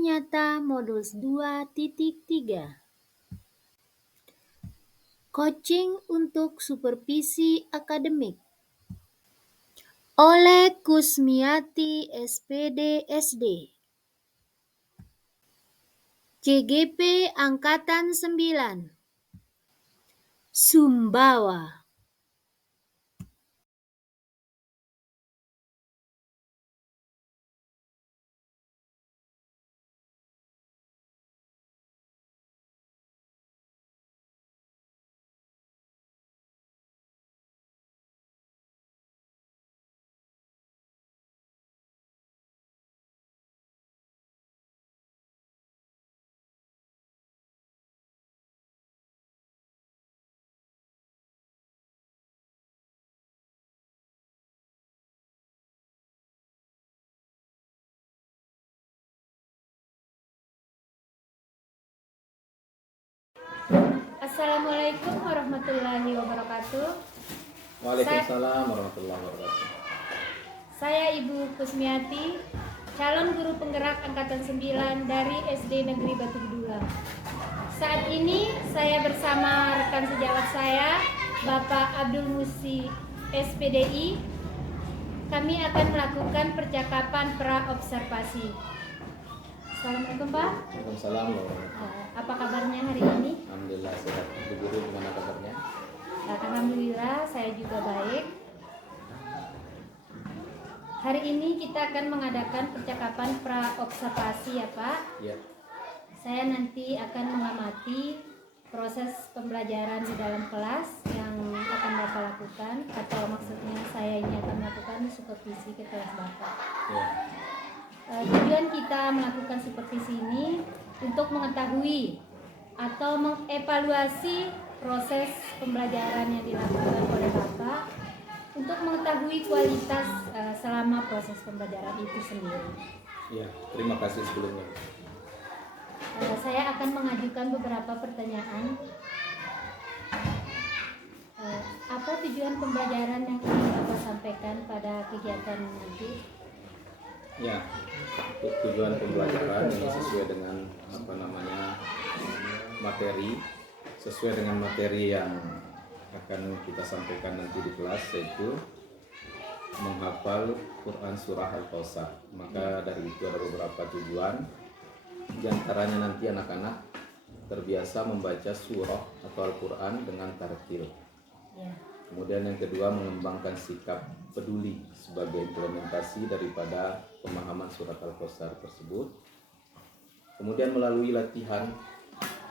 nyata modul 2.3. Coaching untuk supervisi akademik oleh Kusmiati SPD SD, CGP Angkatan 9, Sumbawa. Assalamualaikum warahmatullahi wabarakatuh. Waalaikumsalam warahmatullahi wabarakatuh. Saya Ibu Kusmiati, calon guru penggerak Angkatan 9 dari SD Negeri Batu Bedulang. Saat ini saya bersama rekan sejawat saya, Bapak Abdul Musi SPDI. Kami akan melakukan percakapan pra-observasi. Assalamualaikum Pak. Waalaikumsalam warahmatullahi wabarakatuh. Apa kabarnya hari ini? Alhamdulillah sehat. Ibu guru gimana kabarnya? Alhamdulillah saya juga baik. Hari ini kita akan mengadakan percakapan pra-observasi ya Pak. Ya. Saya nanti akan mengamati proses pembelajaran di dalam kelas yang akan Bapak lakukan, atau maksudnya saya ini akan melakukan supervisi ke kelas Bapak. Ya. Tujuan kita melakukan supervisi ini untuk mengetahui atau mengevaluasi proses pembelajaran yang dilakukan oleh Bapak untuk mengetahui kualitas selama proses pembelajaran itu sendiri. Ya, terima kasih sebelumnya. Saya akan mengajukan beberapa pertanyaan. Apa tujuan pembelajaran yang ingin Bapak sampaikan pada kegiatan nanti? Ya, tujuan pembelajaran ini sesuai dengan materi, sesuai dengan materi yang akan kita sampaikan nanti di kelas, yaitu menghafal Quran Surah Al-Kautsar. Maka dari itu ada beberapa tujuan. Di antaranya nanti anak-anak terbiasa membaca surah atau Al-Quran dengan tartil. Ya. Kemudian yang kedua, mengembangkan sikap peduli sebagai implementasi daripada pemahaman surat Al-Kautsar tersebut. Kemudian melalui latihan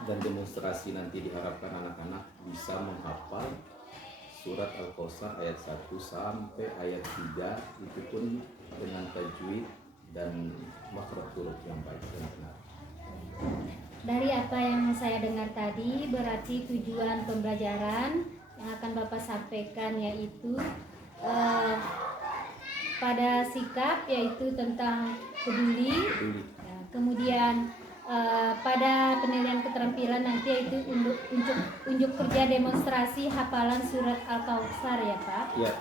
dan demonstrasi nanti diharapkan anak-anak bisa menghafal surat Al-Kautsar ayat 1 sampai ayat 3, itu pun dengan tajwid dan makhraj huruf yang baik dan benar. Dari apa yang saya dengar tadi, berarti tujuan pembelajaran yang akan Bapak sampaikan yaitu pada sikap, yaitu tentang peduli. Ya, kemudian pada penilaian keterampilan nanti yaitu unjuk kerja demonstrasi hafalan surat Al-Kautsar ya Pak. Ya.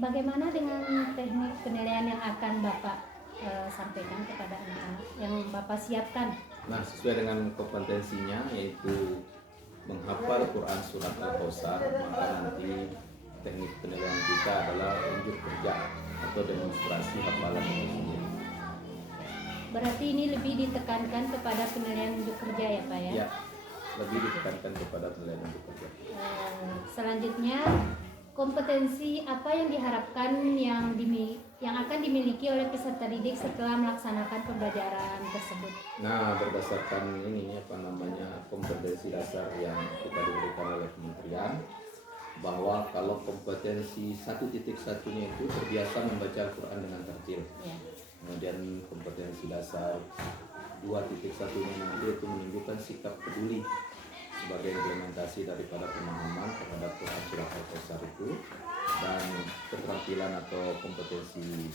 Bagaimana dengan teknik penilaian yang akan Bapak sampaikan kepada anak-anak yang Bapak siapkan? Nah, sesuai dengan kompetensinya yaitu menghafal Quran surat Al-Kautsar, maka nanti teknik penilaian kita adalah unjuk kerja atau demonstrasi hafalan itu sendiri. Berarti ini lebih ditekankan kepada penilaian unjuk kerja ya Pak ya? Ya, lebih ditekankan kepada penilaian unjuk kerja. Selanjutnya, kompetensi apa yang diharapkan yang akan dimiliki oleh peserta didik setelah melaksanakan pembelajaran tersebut? Nah, berdasarkan kompetensi dasar yang kita diberikan oleh kementerian, bahwa kalau kompetensi 1.1-nya itu terbiasa membaca Al-Quran dengan tartil. Ya. Kemudian kompetensi dasar 2.1-nya nanti itu menunjukkan sikap peduli sebagai implementasi daripada pemahaman terhadap Quran Surah Al-Kautsar itu. Dan keterampilan atau kompetensi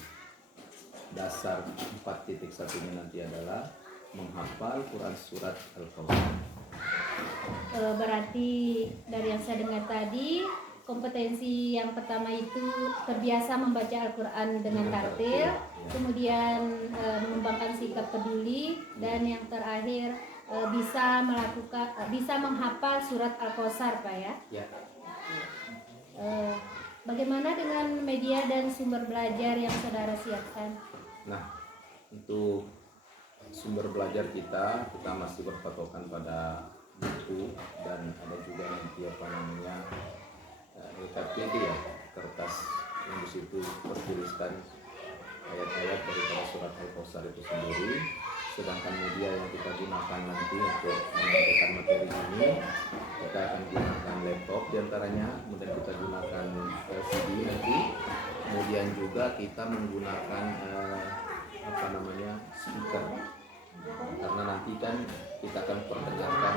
dasar 4.1-nya nanti adalah menghafal Quran Surat Al-Kautsar. Berarti dari yang saya dengar tadi, kompetensi yang pertama itu terbiasa membaca Al-Quran dengan tartil. kemudian mengembangkan sikap peduli, dan yang terakhir bisa menghafal surat Al-Kausar, Pak ya. Ya. Bagaimana dengan media dan sumber belajar yang saudara siapkan? Nah, untuk sumber belajar kita masih berpatokan pada buku, dan ada juga nanti LKPD ya, kertas yang di situ tertuliskan ayat-ayat daripada surat Al-Kausar itu sendiri. Sedangkan media yang kita gunakan nanti untuk menyampaikan materi ini, kita akan gunakan laptop diantaranya, kemudian kita gunakan LCD nanti, kemudian juga kita menggunakan speaker, karena nanti kan kita akan perdengarkan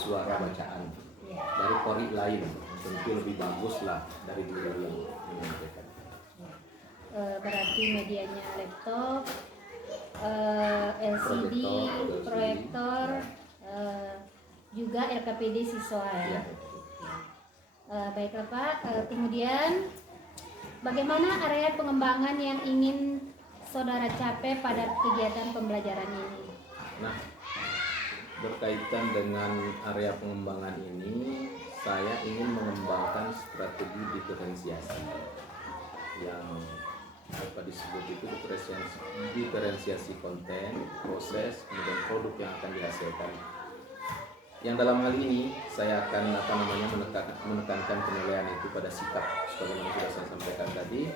suara bacaan dari kori lain, tentu lebih bagus lah dari guru yang menyampaikan. Berarti medianya laptop, LCD, proyektor, juga LKPD siswa ya. Baiklah Pak, kemudian bagaimana area pengembangan yang ingin saudara capai pada kegiatan pembelajaran ini? Nah, berkaitan dengan area pengembangan ini, saya ingin mengembangkan strategi diferensiasi yang disebut itu diferensiasi konten, proses, kemudian produk yang akan dihasilkan. Yang dalam hal ini saya akan menekankan penilaian itu pada sikap, sebagaimana sudah saya sampaikan tadi,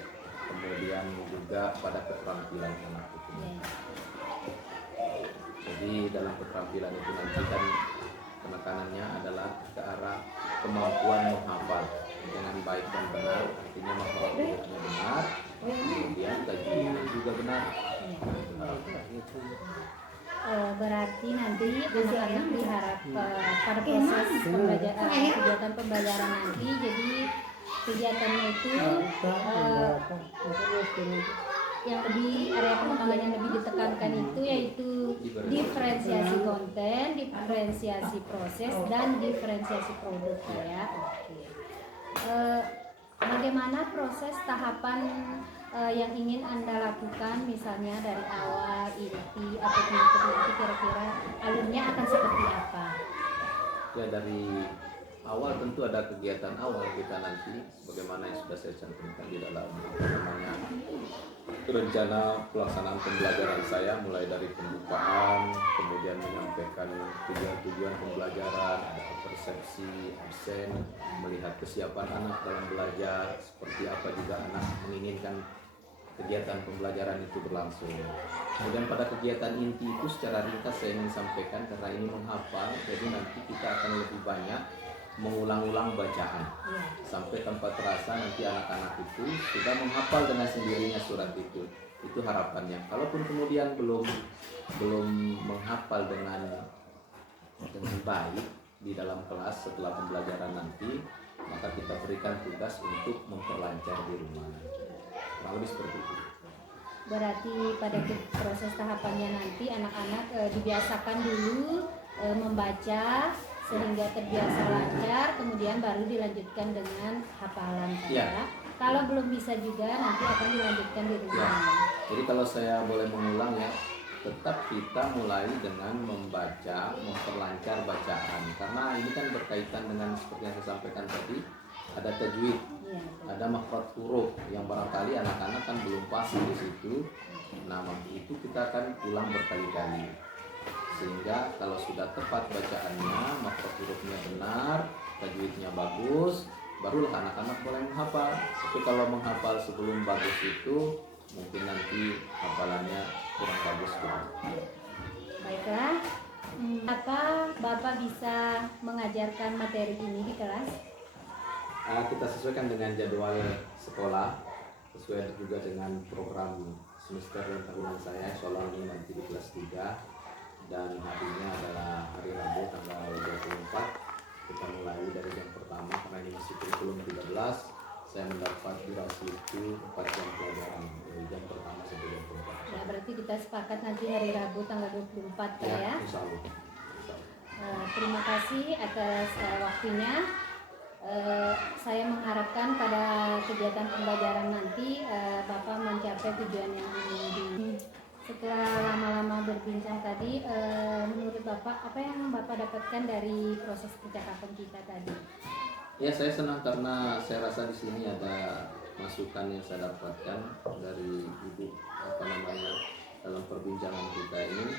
kemudian juga pada keterampilan anak itu. Jadi dalam keterampilan itu nanti kan penekanannya adalah ke arah kemampuan menghafal dengan baik dan benar, artinya menghafalnya benar, kemudian tajwidnya juga benar. Berarti nanti anak-anak diharap pada proses kegiatan pembelajaran nanti, jadi kegiatannya itu yang lebih, area pengembangan yang lebih ditekankan itu yaitu diferensiasi konten, diferensiasi proses, dan diferensiasi produk ya. Bagaimana proses tahapan yang ingin Anda lakukan, misalnya dari awal, inti, atau nanti kira-kira alurnya akan seperti apa? Ya, dari awal tentu ada kegiatan awal kita nanti, bagaimana yang sudah saya cantumkan di dalam rencana pelaksanaan pembelajaran saya, mulai dari pembukaan, kemudian menyampaikan tujuan-tujuan pembelajaran, ada persepsi, absen, melihat kesiapan anak dalam belajar, seperti apa juga anak menginginkan kegiatan pembelajaran itu berlangsung. Kemudian pada kegiatan inti itu secara ringkas saya ingin sampaikan, karena ini menghafal, jadi nanti kita akan lebih banyak mengulang-ulang bacaan sampai tanpa terasa nanti anak-anak itu sudah menghafal dengan sendirinya surat itu. Itu harapannya. Kalaupun kemudian belum menghafal dengan baik di dalam kelas setelah pembelajaran nanti, maka kita berikan tugas untuk memperlancar di rumah. Kurang lebih seperti itu. Berarti pada proses tahapannya nanti anak-anak dibiasakan dulu membaca sehingga terbiasa lancar, kemudian baru dilanjutkan dengan hafalan ya. Kalau belum bisa juga nanti akan dilanjutkan di rumah. Ya. Jadi kalau saya boleh mengulang ya, tetap kita mulai dengan membaca, memperlancar bacaan, karena ini kan berkaitan dengan seperti yang saya sampaikan tadi, ada tajwid, ada makhraj huruf yang barangkali anak-anak kan belum pasti di situ. Nah, itu kita akan ulang berkali-kali, sehingga kalau sudah tepat bacaannya, makhraj hurufnya benar, tajwidnya bagus, barulah anak-anak boleh menghafal. Tapi kalau menghafal sebelum bagus itu, mungkin nanti hafalannya kurang bagus. Baiklah, apa Bapak bisa mengajarkan materi ini di kelas? Kita sesuaikan dengan jadwal sekolah, sesuai juga dengan program semester dan tahunan saya. Soalnya ini nanti di kelas 3 dan harinya adalah hari Rabu tanggal 24. Kita mulai dari jam pertama, karena ini masih kurikulum 13. Saya mendapat durasi itu 4 jam pelajaran dari jam pertama sampai jam 4. Ya, berarti kita sepakat nanti hari Rabu tanggal 24 ya. Insya Allah. Terima kasih atas waktunya. Saya mengharapkan pada kegiatan pembelajaran nanti Bapak mencapai tujuan yang ingin. Setelah lama-lama berbincang tadi, menurut Bapak apa yang Bapak dapatkan dari proses percakapan kita tadi? Ya, saya senang karena saya rasa di sini ada masukan yang saya dapatkan dari Ibu dalam perbincangan kita ini,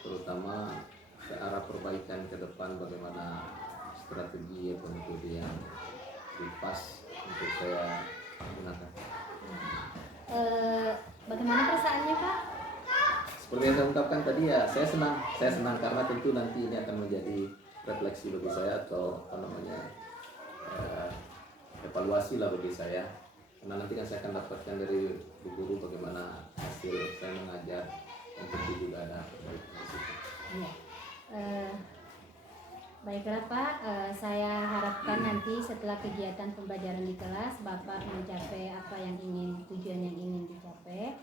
terutama ke arah perbaikan ke depan, bagaimana strategi atau metode yang pas untuk saya gunakan. Bagaimana perasaannya, Pak? Seperti yang saya ungkapkan tadi, ya saya senang karena tentu nanti ini akan menjadi refleksi bagi saya atau evaluasi lah bagi saya, karena nanti kan saya akan dapatkan dari guru bagaimana hasil saya mengajar, dan tentu juga ada perbaikan di situ. Iya. Baiklah Pak, saya harapkan nanti setelah kegiatan pembelajaran di kelas Bapak mencapai apa yang tujuan yang ingin dicapai.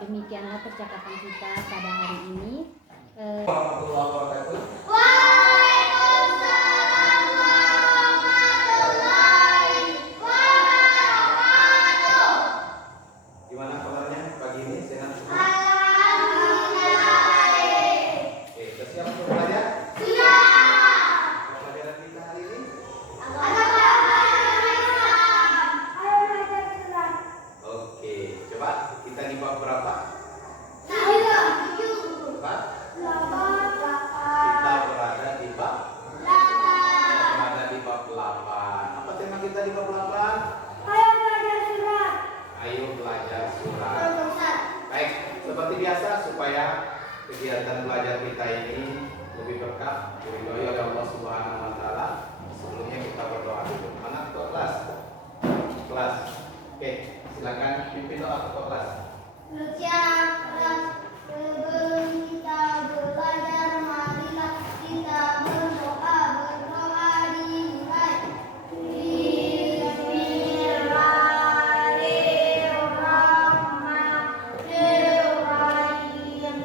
Demikianlah percakapan kita pada hari ini. Warahmatullahi wabarakatuh. Gimana kabarnya pagi ini? Sehat semua? Oke, sudah siap untuk belajar? Pelajaran kita hari ini? Oke, coba kita di bab berapa? Bab? Kita berada di bab 8. Apa tema kita di bab 8? Ayo belajar surat. Baik, seperti biasa supaya kegiatan belajar kita ini lebih berkah, diridhoi oleh Allah Subhanahu wa taala. Sebelumnya kita berdoa dulu. Mana ketua kelas? Kelas. Oke, silakan pimpin doa ketua kelas. Sebelum kita belajar, marilah kita berdoa dimulai. Bismillahirrahmanirrahim.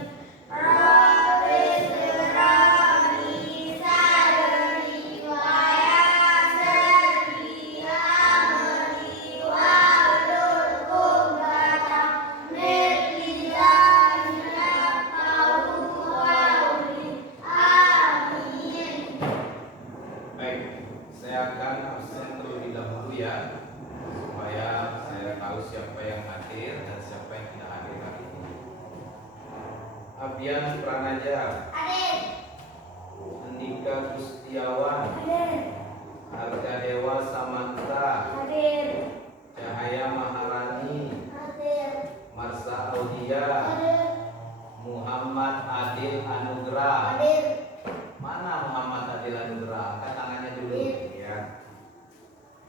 Rabbi shrah li sadri wa yassir li amri wahlul 'uqdatam min lisani yafqahu qawli. Amin. Baik, saya akan absen terlebih dahulu ya, supaya saya tahu siapa yang hadir dan siapa yang tidak hadir hari ini. Abian Pranaja, Hadir. Andika Gustiawan, Harga Dewa Samanta, Hadir. Cahaya Maharani, Hadir. Marsa Audia, Hadir. Muhammad Adil Anugrah. Hadir. Mana Muhammad Adil Anugrah? Angkat tangannya dulu ya.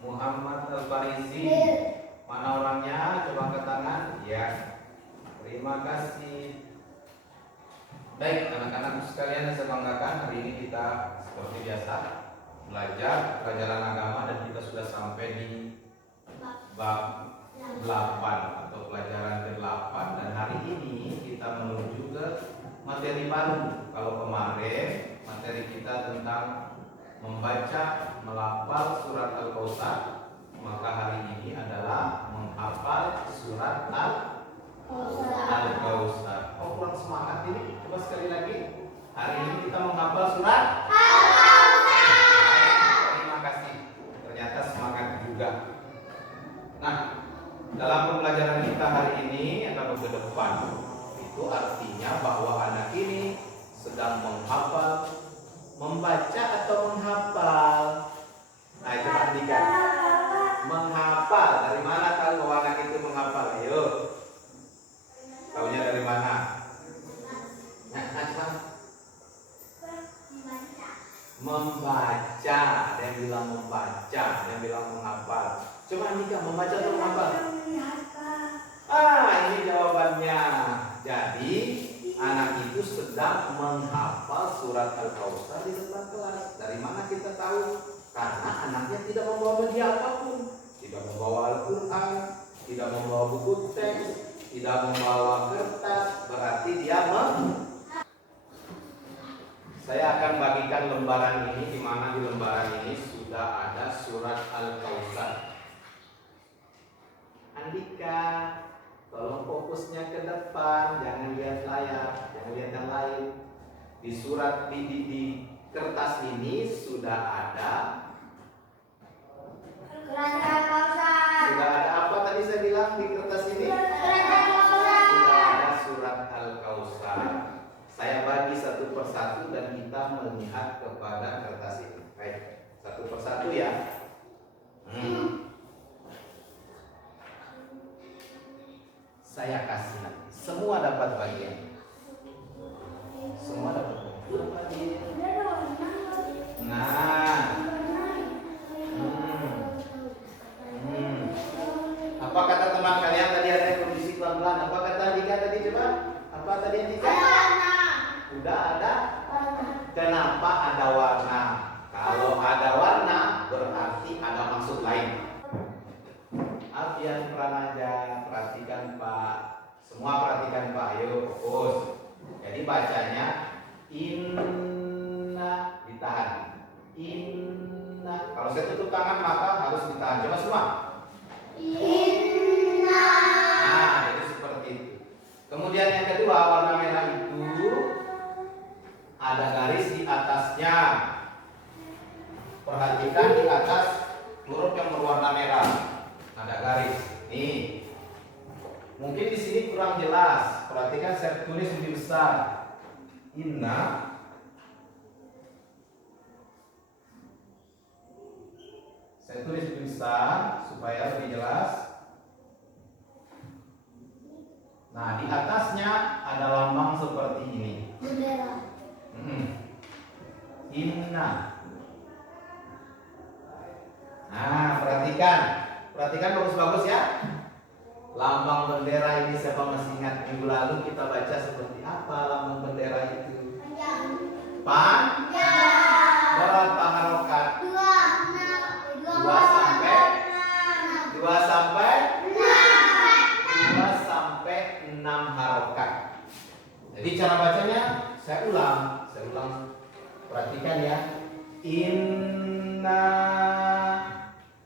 Muhammad Al-Farizi. Hadir. Mana orangnya? Coba angkat tangan. Ya. Terima kasih. Baik, anak-anak sekalian yang saya banggakan, hari ini kita seperti biasa belajar pelajaran agama dan kita sudah sampai di bab 8 atau pelajaran ke-8, dan hari ini kita menuju ke materi baru. Kalau kemarin materi kita tentang membaca, melafal surat Al-Kautsar, maka hari ini adalah menghafal surat Al-Kautsar. Oh, kurang semangat ini. Coba sekali lagi. Hari ini kita menghafal surat Al-Kautsar. Terima kasih. Ternyata semangat juga. Nah, dalam pembelajaran kita hari ini atau ke depan, itu artinya bahwa anak ini sedang menghafal, membaca atau menghafal. Nah, itu perhatikan. Menghafal. Dari mana tahu bahwa anak itu menghafal? Ayo. Taunya dari mana? Nah, coba. Membaca. Ada yang bilang membaca, ada yang bilang menghafal. Coba Andika, membaca atau menghafal? Ini jawabannya. Jadi anak itu sedang menghafal surat Al-Kautsar di depan kelas. Dari mana kita tahu? Karena anaknya tidak membawa media apapun, tidak membawa Al-Quran, tidak membawa buku teks, tidak membawa kertas. Berarti dia Saya akan bagikan lembaran ini, di mana di lembaran ini sudah sudah ada surat Al-Kautsar. Andika, tolong fokusnya ke depan, jangan lihat layar, jangan lihat yang lain. Di surat di kertas ini sudah ada. Sudah ada apa tadi saya bilang di kertas ini? Sudah ada surat Al-Kautsar. Saya bagi satu persatu dan kita melihat kepada kertas ini. Baik, satu persatu ya. Saya kasih nanti. Semua dapat bagian. Semua dapat bagian. Nah. Apa kata teman kalian tadi, ada yang kondisi pelan-pelan? Apa kata Andika tadi, coba? Apa tadi Andika? Udah ada. Kenapa ada warna? Kalau ada warna berarti ada maksud lain. Alfian Pranaja, perhatikan Pak. Semua perhatikan Pak. Ayo fokus. Jadi bacanya inna, ditahan. Inna. Kalau saya tutup tangan maka harus ditahan. Coba semua. Inna. Nah, jadi seperti itu. Kemudian yang kedua, warna merah itu ada garis di atasnya. Perhatikan di atas huruf yang berwarna merah. Ada garis. Nih. Mungkin di sini kurang jelas. Perhatikan saya tulis lebih besar. Inna. Saya tulis lebih besar supaya lebih jelas. Nah, di atasnya ada lambang seperti ini. Bendera. Inna. Nah, perhatikan bagus-bagus ya. Lambang bendera ini siapa masih ingat minggu lalu kita baca seperti apa lambang bendera itu? Berapa harokat? 2 sampai 6 harokat. Jadi cara bacanya saya ulang. Perhatikan ya. Inna.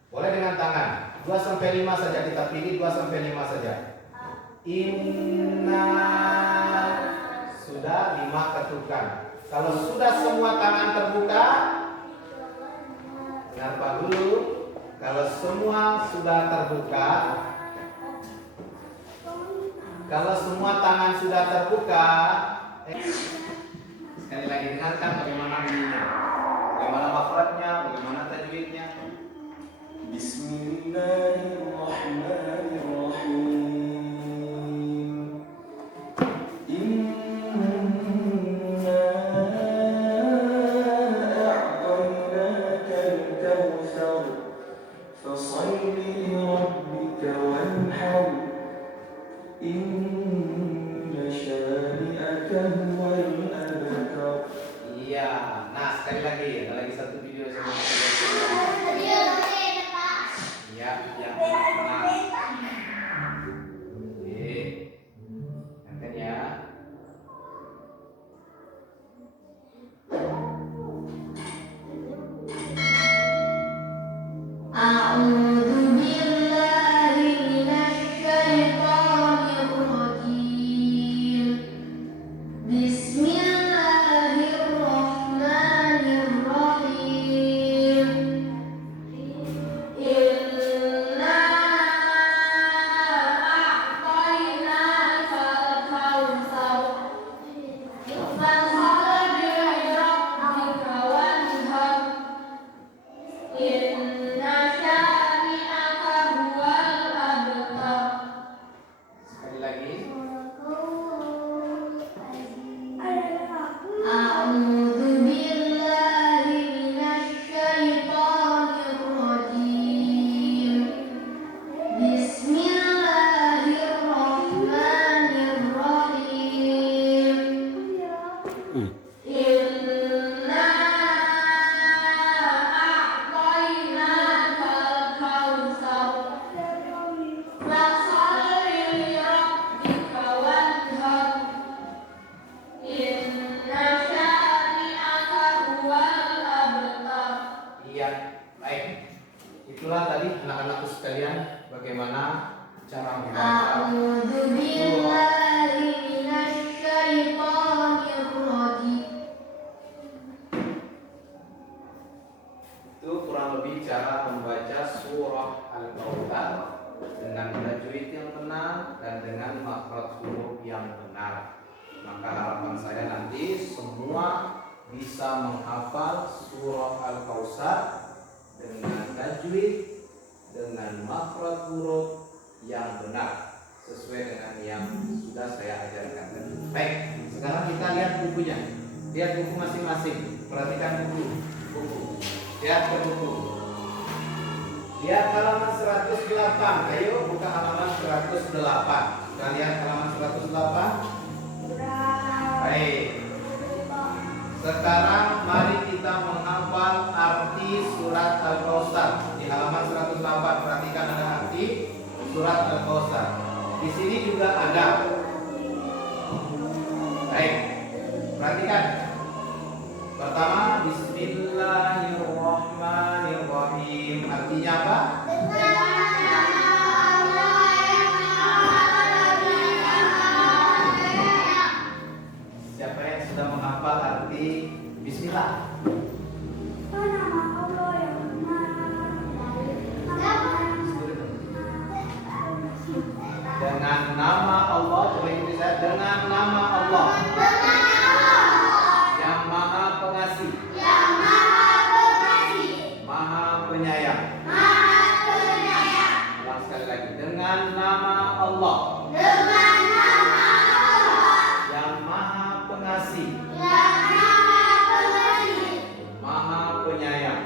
Boleh dengan tangan. 2 sampai 5 saja kita pilih, 2 sampai 5 saja. Inna. Sudah 5 ketukan. Kalau sudah semua tangan terbuka, dengar Pak dulu. Kalau semua sudah terbuka, kalau semua tangan sudah terbuka, sekali lagi dengarkan bagaimana bunyinya, bagaimana makhrajnya, bagaimana tajwidnya. Bismillahirrahmanirrahim. Inna a'tainakal kautsar fasalli lirabbika wanhar. Inna syani'aka huwal abtar. Iya, nah sekali lagi, ada lagi satu video saya mau ya, yang nah. Oke, nanti ya. A'udzu billahi minasy syaithanir rajim. Bismillahirrahmanirrahim. Inna a'tainakal kautsar. Fasalli lirabbika wanhar. Inna syani'aka huwal abtar. Sekali lagi. semua bisa menghafal surah Al-Kautsar dengan tajwid, dengan makhraj huruf yang benar sesuai dengan yang sudah saya ajarkan tadi. Baik, sekarang kita lihat bukunya. Lihat buku masing-masing. Perhatikan buku. Lihat ke buku. Lihat halaman 108. Ayo buka halaman 108. Kita lihat halaman 108. Baik. Sekarang mari kita menghafal arti surat Al-Kautsar. Di halaman 108 perhatikan ada arti surat Al-Kautsar. Di sini juga ada. Baik. Perhatikan. Pertama, Bismillahirrahmanirrahim. Artinya apa? Siapa yang sudah menghafal arti Bismillah? Dengan nama Allah, coba ikuti saya. Dengan nama Allah yang Maha Pengasih, Maha Penyayang. Ulang sekali lagi. Dengan nama Allah yang Maha Pengasih, Maha Penyayang.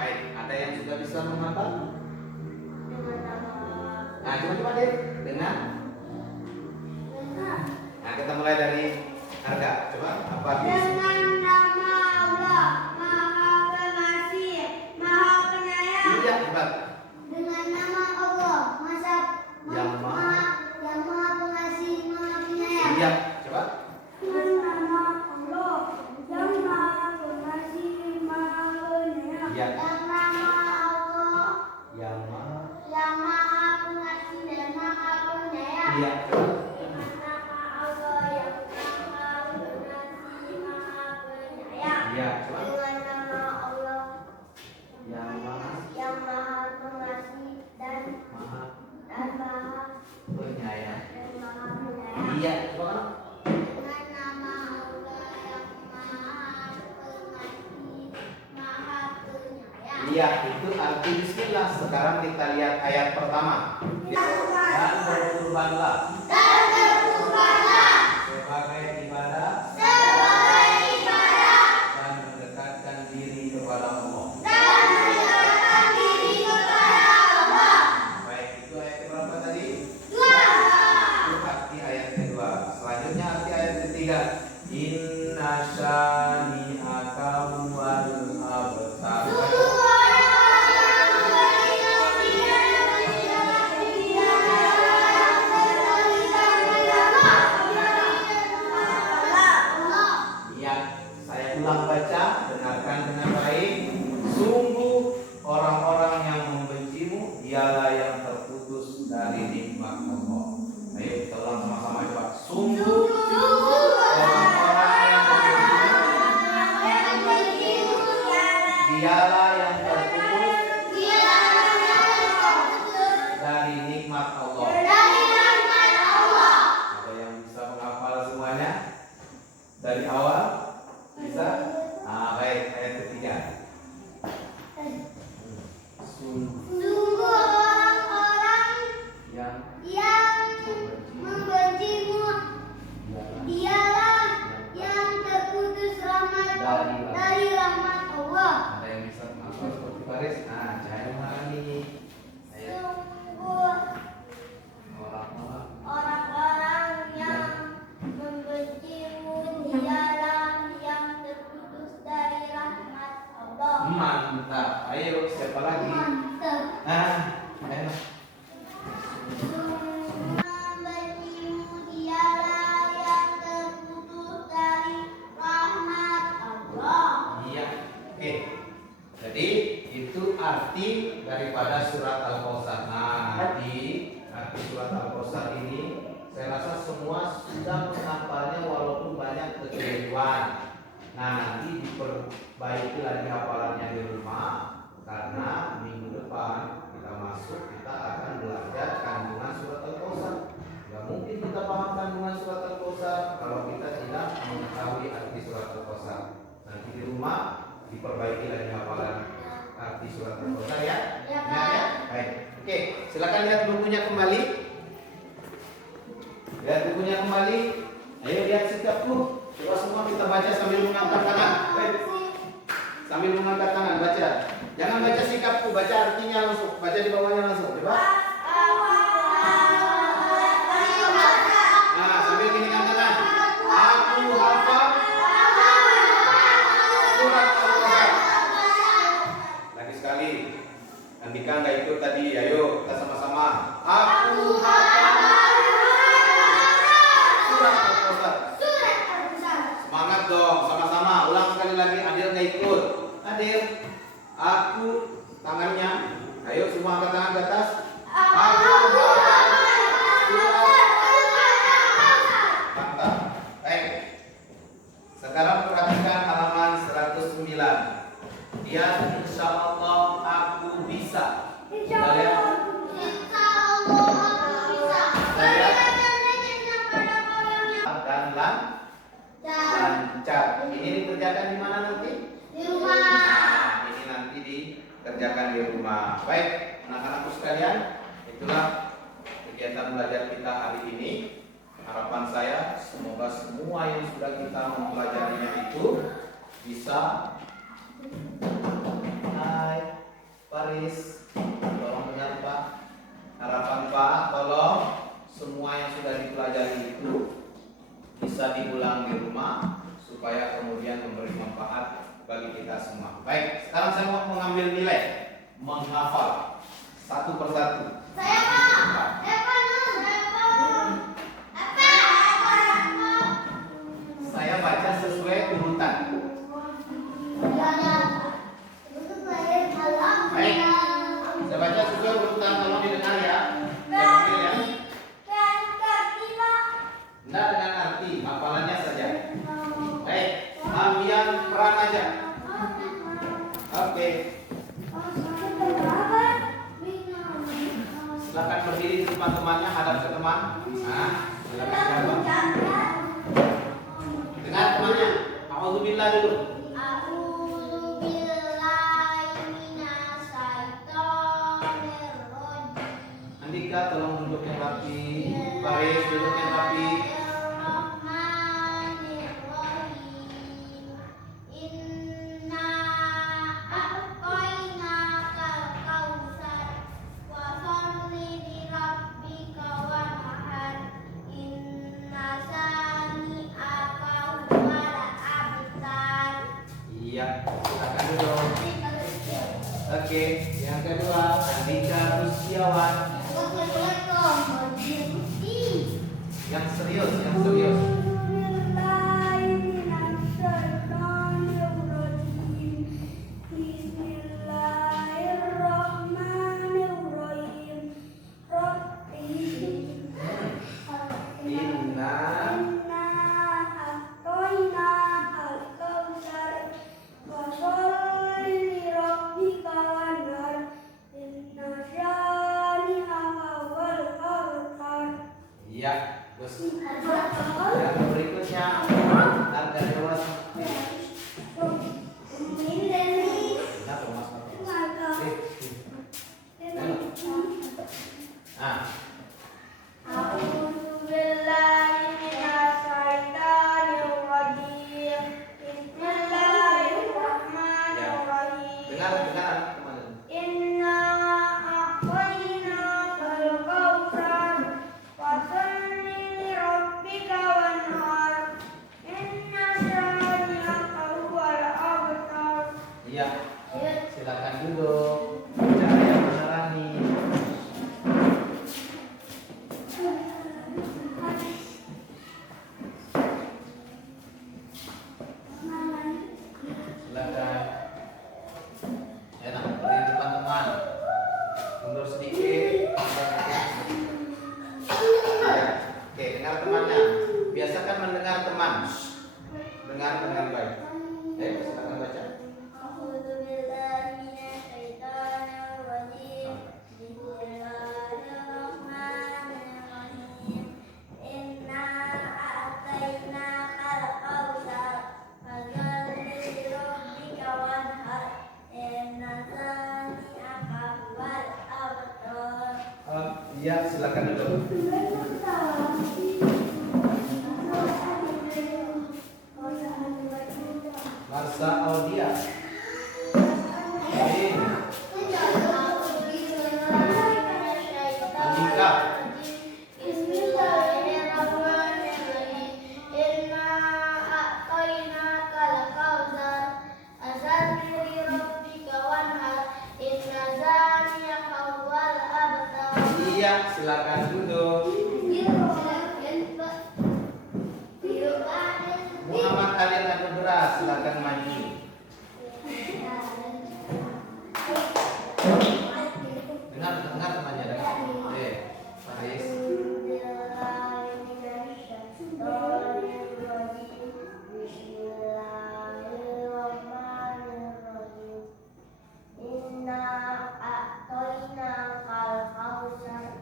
Baik, ada yang sudah bisa menghafal? Nah, coba deh dengan. Nah, kita mulai dari harga. Coba apa? Iya, cepat. Dengan nama Allah, Yang Maha. yang Maha Pengasih, Maha Penyayang. Iya, coba. Dengan nama Allah, yang Maha Pengasih, Maha Penyayang. Iya. Yang nama Allah, Yang Maha. yang Maha Pengasih dan Maha Penyayang. Iya, coba. Dengan nama Allah, yang Maha Pengasih, Maha Penyayang. Iya, coba. Dengan nama Allah, Yang Maha. yang Maha Pengasih dan Maha Maha Penyayang. Penyayang. Iya, coba. Dengan nama Allah yang Maha Pengasih, Maha Penyayang. Iya, itu arti Bismillah. Sekarang kita lihat ayat pertama. Dan berkurbanlah sebagai ibadah dan mendekatkan diri kepada Allah. Baik, itu ayat berapa tadi? Itu arti ayat kedua. Selanjutnya arti ayat ketiga. Inna syani'aka huwal abtar. Ya, saya ulang baca, dengarkan dengan baik. Sungguh orang-orang yang membencimu dialah yang terputus dari nikmat Allah. Ayo kita ulang sama-sama coba. Sungguh orang-orang yang membencimu dialah yang terputus dari nikmat Allah. Ada yang bisa menghafal semuanya? Dari awal? Bisa? Ah, baik, ayat ketiga. Sungguh orang-orang Yang yang membencimu dialah yang terputus dari rahmat Allah. ada yang bisa menghafal seperti Faris? Nah, Cahaya Maharani. Ayo, Sungguh orang-orang orang-orang yang membencimu dialah yang terputus dari rahmat Allah. mantap. Ayo, siapa lagi? Mantap. Nah, ayo. Membencimu dialah yang terputus dari rahmat Allah. Iya. Oke. Jadi itu arti daripada surat Al-Kautsar. Nah, di arti surat Al-Kautsar ini saya rasa semua sudah menghafalnya walaupun banyak kekeliruan. Nah, nanti diperbaiki lagi hafalannya di rumah karena minggu depan kita masuk kita akan belajar kandungan surat Al-Kautsar. Gak mungkin kita paham kandungan surat Al-Kautsar kalau kita tidak lihat sikapku. Coba semua kita baca sambil mengangkat tangan. Sambil mengangkat tangan baca. Jangan baca sikapku, baca artinya langsung. Baca di bawahnya langsung. Coba. Nah, sambil gini angkat tangan. Aku hafal surat Al-Kahf. Lagi sekali. Andika nggak ikut tadi. Ayo kita sama-sama. Aku hafal surat Al-Kahf. Semangat dong, sama-sama. Ulang sekali lagi. Adil nggak ikut. Adil, aku tangannya. Ayo semua angkat tangan ke atas. Aku mantap. Baik. Sekarang perhatikan halaman 109. Dia insya Allah aku bisa. Kita lihat. Dan lancar. Ini dikerjakan di mana nanti? Di rumah. Nah, ini nanti dikerjakan di rumah. Baik, anak-anakku sekalian, itulah kegiatan belajar kita hari ini. Harapan saya semoga semua yang sudah kita mempelajarinya itu bisa. Hai, Paris, tolong dengar Pak. Harapan Pak, tolong semua yang sudah dipelajari itu bisa diulang di rumah supaya kemudian memberi manfaat bagi kita semua. Baik, sekarang saya mau mengambil nilai menghafal satu persatu. Saya Pak. Saya baca sesuai urutan. Baik, saya baca sesuai urutan. Tolong didengar ya. Saya panggil ya. Tidak dengan arti, hafalannya saja. Baik, ambian peran aja. Oke, silakan berdiri di depan temannya, hadap ke teman. Nah, silakan jawab. Dengar temannya. A'udzubillah dulu. Andika tolong duduk yang rapi. Paris duduk yang rapi. Iya, silakan duduk. Oke, yang kedua Andika Rusiawan. Yang serius, yang serius. Iya, terus yang berikutnya harga dewasa. Iya, silakan duduk. Bicara yang beneran nih. Silakan. Enak, berdiri depan teman. Mundur sedikit. Oke, dengar temannya. Biasakan mendengar teman. Dengar dengan baik. Ayo, silakan baca. Iya, silakan duduk. Saodia. Andika. Bismillahirrahmanirrahim. Inna a'tainakal kautsar. Fasalli li rabbika wanhar. Inna zaniyaka huwal abtar. Iya, silakan duduk. Muhammad Khalil Anugrah, silakan maju. Dengar temannya. Oke, Faris. Bismillahirrahmanirrahim. Inna a'tainakal kautsar.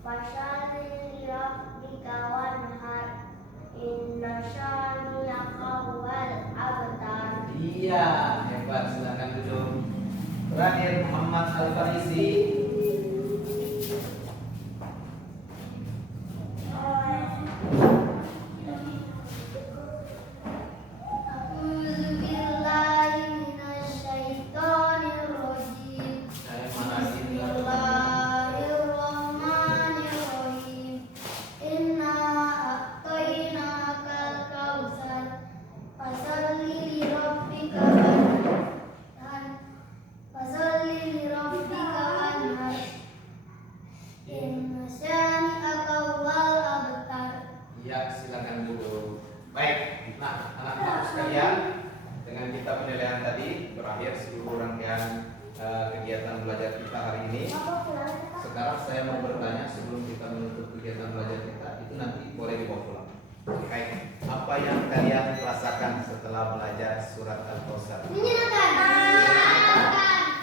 Fasalli li rabbika wanhar. Inna syani'aka huwal abtar. Iya, hebat, silakan duduk. Terakhir Muhammad Al-Farisi. A'udzu billahi minasy syaithanir rajim. Saya mana sih? Bismillahirrahmanirrahim. Inna a'tainakal kautsar. Fasalli li rabbika wanhar. Fasalli li rabbika wanhar. Inna syani'aka huwal abtar. Iya, silakan duduk. Baik, nah anak-anak sekalian, dengan kita penilaian tadi berakhir seluruh rangkaian kegiatan belajar kita hari ini. Sekarang saya mau bertanya sebelum kita menutup kegiatan belajar kita, itu nanti boleh dibawa pulang. Baik, apa yang kalian rasakan setelah belajar surat Al-Kautsar?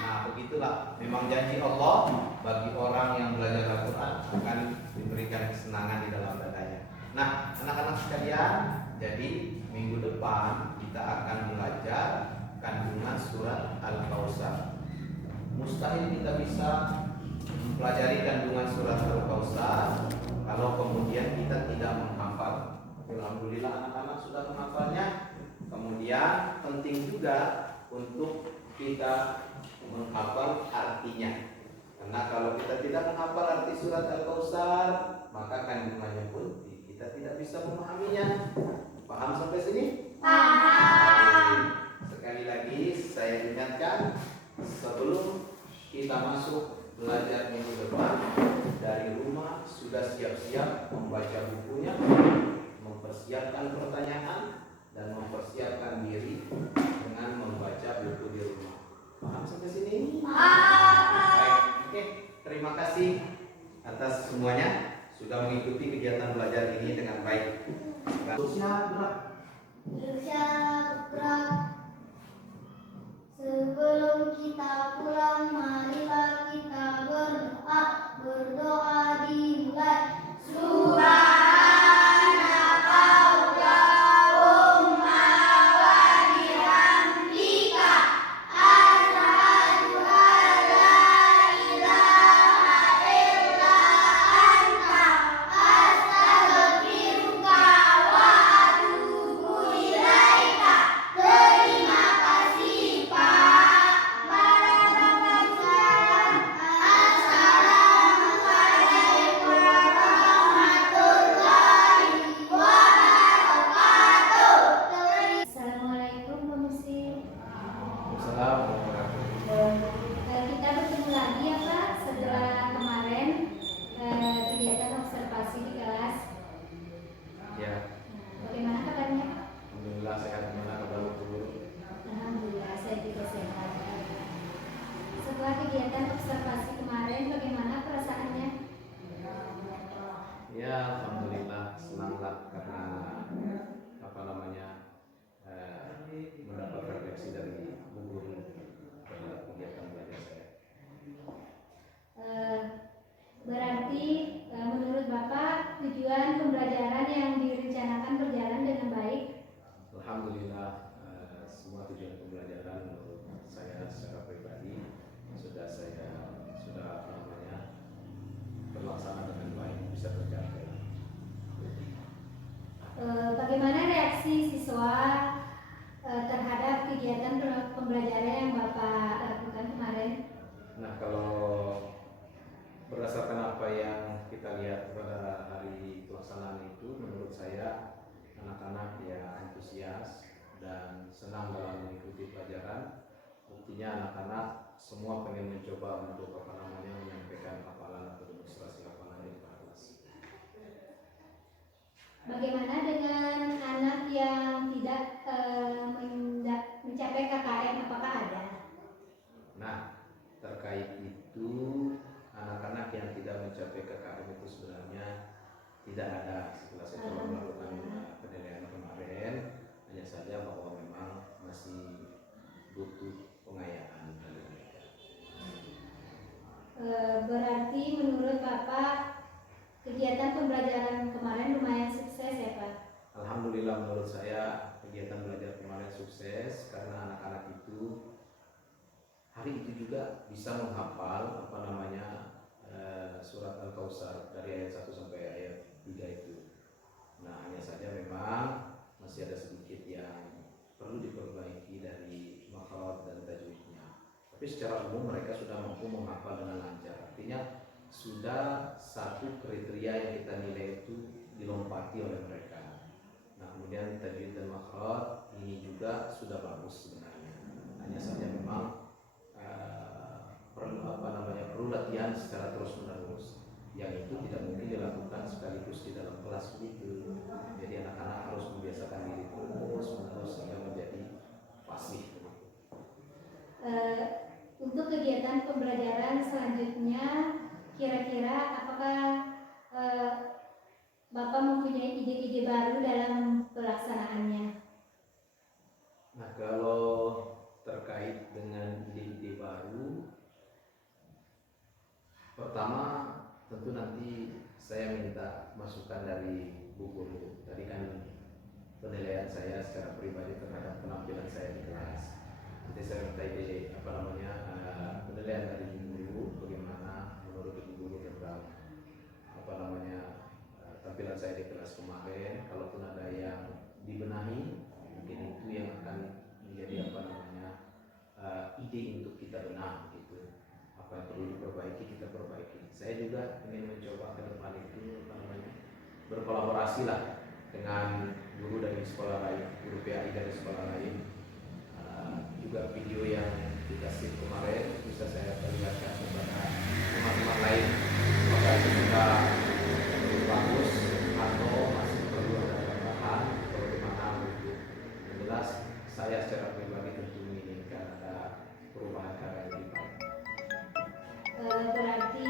Nah, begitulah. Memang janji Allah bagi orang yang belajar Al-Quran akan diberikan kesenangan di dalam dadanya. Nah, anak-anak sekalian, jadi minggu depan kita akan belajar kandungan surat Al-Kautsar. Mustahil kita bisa mempelajari kandungan surat Al-Kautsar kalau kemudian kita tidak menghafal. Alhamdulillah anak-anak sudah menghafalnya. Kemudian penting juga untuk kita menghafal artinya. Karena kalau kita tidak menghafal arti surat Al-Kautsar, maka kandungannya pun kita tidak bisa memahaminya. Paham sampai sini? Paham. Sekali lagi saya ingatkan, sebelum kita masuk belajar minggu depan, dari rumah sudah siap-siap membaca bukunya, mempersiapkan pertanyaan, dan mempersiapkan diri dengan membaca buku di rumah. Paham sampai sini? Baik. Oke, terima kasih atas semuanya sudah mengikuti kegiatan belajar ini dengan baik. Terusnya gerak. Sebelum kita pulang, marilah kita berdoa. Berdoa dimulai. Subhanaka Allahumma wa bihamdika, asyhadu an la ilaha illa anta, astaghfiruka wa atubu ilaika. Terima kasih Pak. Waalaikumsalam. Assalamualaikum warahmatullahi wabarakatuh. Assalamualaikum Pak Musi. Kita bertemu lagi ya Pak setelah kemarin kegiatan observasi di kelas. Ya, Bagaimana kabarnya? alhamdulillah sehat. Gimana kabar guru? Alhamdulillah saya juga sehat. Setelah kegiatan observasi kemarin, bagaimana perasaannya? Ya, alhamdulillah senanglah karena apa namanya mendapat refleksi dari Bu Guru pada kegiatan belajar saya. Berarti menurut Bapak tujuan pembelajaran yang direncanakan berjalan dengan baik? Alhamdulillah semua tujuan pembelajaran menurut saya secara pribadi sudah apa namanya terlaksana dengan baik, bisa tercapai. Bagaimana reaksi siswa terhadap kegiatan pembelajaran yang Bapak lakukan kemarin? Nah, kalau berdasarkan apa yang kita lihat pada hari pelaksanaan itu, menurut saya anak-anak ya antusias dan senang dalam mengikuti pelajaran. Buktinya anak-anak semua pengen mencoba untuk menyampaikan hafalan atau demonstrasi hafalan di kelas. Bagaimana dengan anak yang tidak mencapai KKM, apakah ada? Nah, terkait itu anak-anak yang tidak mencapai KKM itu sebenarnya tidak ada. Setelah saya coba melakukan penilaian kemarin, hanya saja bahwa memang masih butuh pengayaan dari mereka. Berarti menurut Bapak kegiatan pembelajaran kemarin lumayan sukses ya Pak? Alhamdulillah, menurut saya kegiatan belajar kemarin sukses karena anak-anak itu hari itu juga bisa menghafal surat Al-Kautsar dari ayat 1 sampai ayat 3 itu. Nah, hanya saja memang masih ada sedikit yang perlu diperbaiki dari makhraj dan tajwidnya. Tapi secara umum mereka sudah mampu menghafal dengan lancar. Artinya sudah satu kriteria yang kita nilai itu dilompati oleh mereka. Nah, kemudian tajwid dan makhraj ini juga sudah bagus sebenarnya. Hanya saja memang perlu latihan secara terus-menerus. Yang itu tidak mungkin dilakukan sekaligus di dalam kelas begitu. Jadi anak-anak harus membiasakan diri terus-menerus sehingga menjadi fasih. Untuk kegiatan pembelajaran selanjutnya, kira-kira apakah Bapak mempunyai ide-ide baru dalam pelaksanaannya? Nah, kalau terkait dengan ide-ide baru, pertama tentu nanti saya minta masukan dari Bu Guru. Tadi kan penilaian saya secara pribadi terhadap penampilan saya di kelas. Nanti saya minta ide penilaian dari Bu Guru, bagaimana menurut Bu Guru tentang tampilan saya di kelas kemarin. Kalaupun ada yang dibenahi, mungkin itu yang akan menjadi ide untuk kita benar gitu. Apa yang perlu diperbaiki kita perbaiki. Saya juga ingin mencoba ke depan itu berkolaborasi lah dengan guru dari sekolah lain, guru PAI dari sekolah lain. Juga video yang dikasih kemarin bisa saya perlihatkan kepada teman-teman lain. Apakah itu sudah bagus atau masih perlu ada tambahan atau bagaimana begitu. Yang jelas saya secara pribadi tentu menginginkan ada perubahan ke arah yang lebih baik. Berarti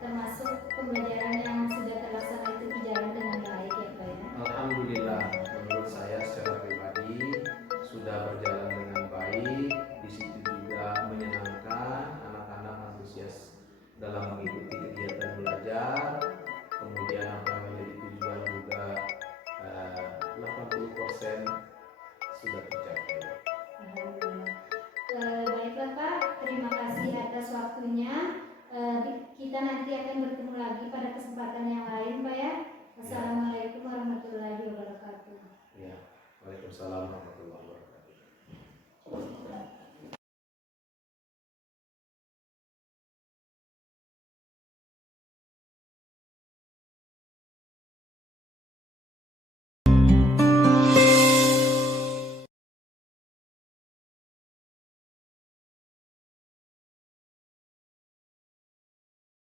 termasuk pembelajaran yang sudah terlaksana itu berjalan dengan baik ya Pak ya? Alhamdulillah, menurut saya secara pribadi sudah berjalan dengan baik. Di situ juga menyenangkan, anak-anak antusias dalam mengikuti kegiatan belajar. Kemudian apa yang menjadi tujuan juga 80% sudah tercapai. Alhamdulillah. Baiklah Pak, terima kasih atas waktunya. Kita nanti akan bertemu lagi pada kesempatan